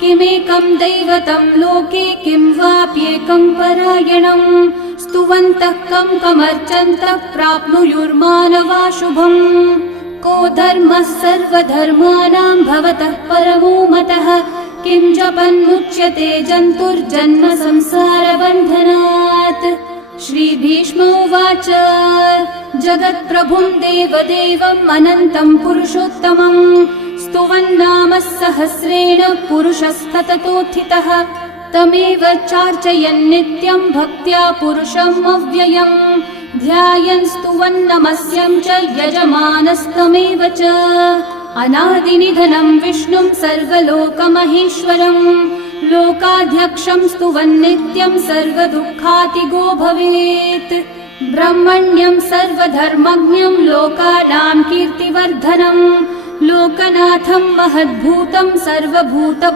किमेकं दैवतं लोके किं वाप्येकं परायणम् स्तुवन्तः कमर्चन्तः प्राप्नुयुर्मानवा शुभम् को धर्मः सर्वधर्माणां भवतः परमो मतः किं जपन्मुच्यते जन्तुर्जन्म संसारबन्धनात् श्रीभीष्म उवाच जगत्प्रभुं देवदेवम् अनन्तं पुरुषोत्तमम् स्तुवन्नाम सहस्रेण पुरुषस्तततोत्थितः तमेव चार्चयन् नित्यं भक्त्या पुरुषम् अव्ययम् ध्यायन् स्तुवन्नमस्यं च यजमानस्तमेव च अनादिनिधनं विष्णुं सर्वलोकमहेश्वरम् लोकाध्यक्षं स्तुवन्नित्यं सर्वदुःखातिगो भवेत् ब्रह्मण्यं सर्वधर्मज्ञं लोकानां कीर्तिवर्धनम् लोकनाथं महद्भूतं सर्वभूत